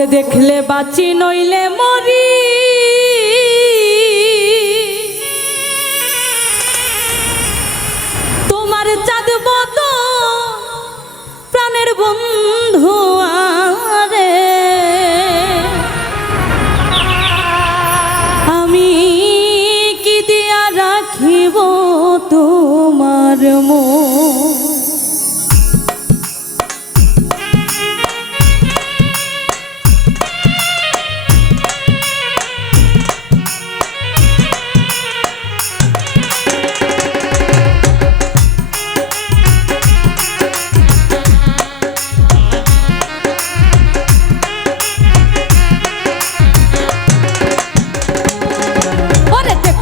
ওরে দেখলে বাঁচি নইলে মরি, তোমার চাঁদ বদন প্রাণের বন্ধু আরে, আমি কি দিয়া রাখিব তোমার মন।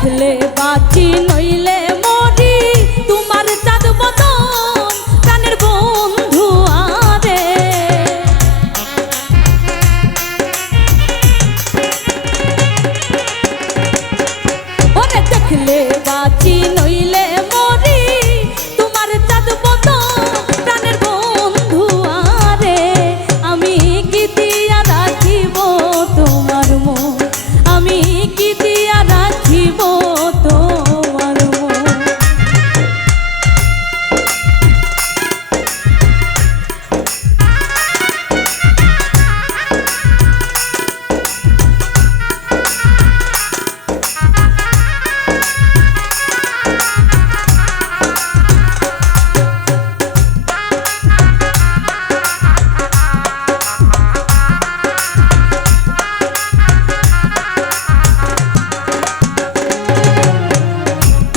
দেখলে বাঁচি নইলে মরি, তোমার চাঁদ বদন প্রাণের বন্ধু আরে, ওরে দেখলে বাঁচি নইলে মরি, তোমার চাঁদ বদন প্রাণের বন্ধু আরে, আমি কি দিয়া রাখিব তোমার মন, আমি কি দিয়া রাখিব তোমার মন।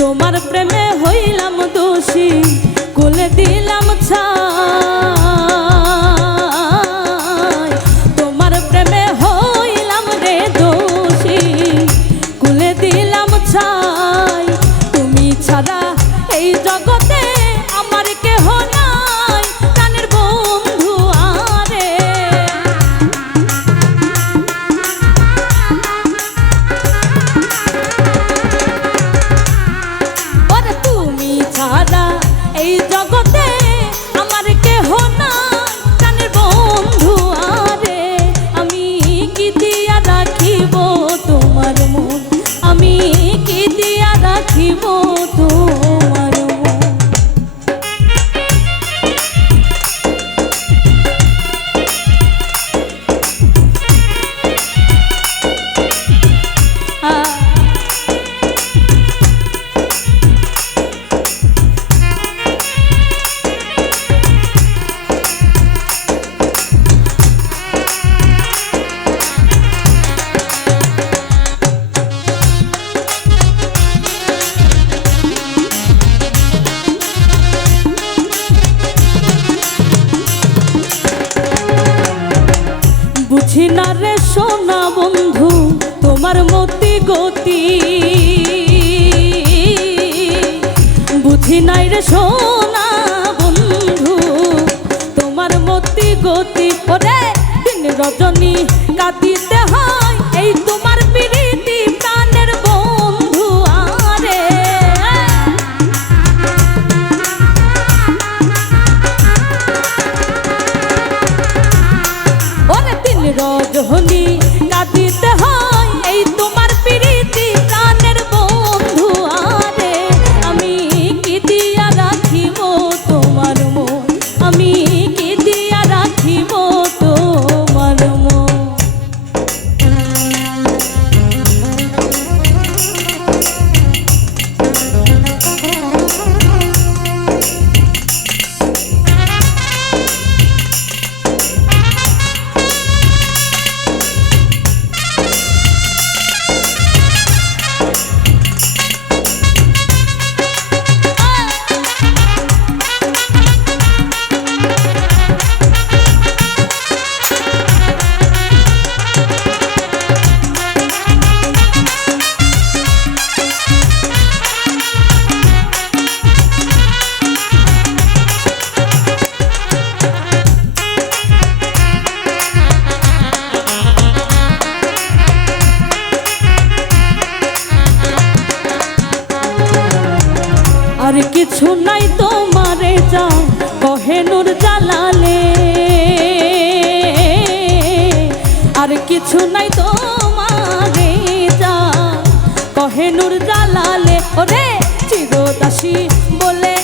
তোমার প্রেমে হইলাম দোষী, কোলে দিলাম ছাই, তোমার প্রেমে হইলাম রে দোষী, কোলে দিলাম ছাই, তুমি ছাড়া এই জগতে আমার কেহ নাই, প্রাণের বন্ধু আরে, তুমি ছাড়া এই জগতে আমার কেহ নাই, প্রাণের বন্ধু আরে, আমি কি দিয়া রাখিব তোমার মন, আমি কি দিয়া রাখিব তোমার মন। বুঝি না রে সোনা বন্ধু তোমার মতি গতি, বুঝি নাই রে সোনা বন্ধু তোমার মতি গতি, ওরে দিন রজনী কাঁদিতে হয় এই তোমার প্রীতি প্রাণের বন্ধু আরে, ওরে দিন রজনী কাঁদিতে হয় এই তোমার প্রীতি প্রাণের বন্ধু আরে, আমি কি দিয়া রাখিব তোমার মন, আমি কি দিয়া রাখিব তোমার মন। কিছু নাই তোমারে যা কহে নূর জালালে ওরে চিরদাসী বলে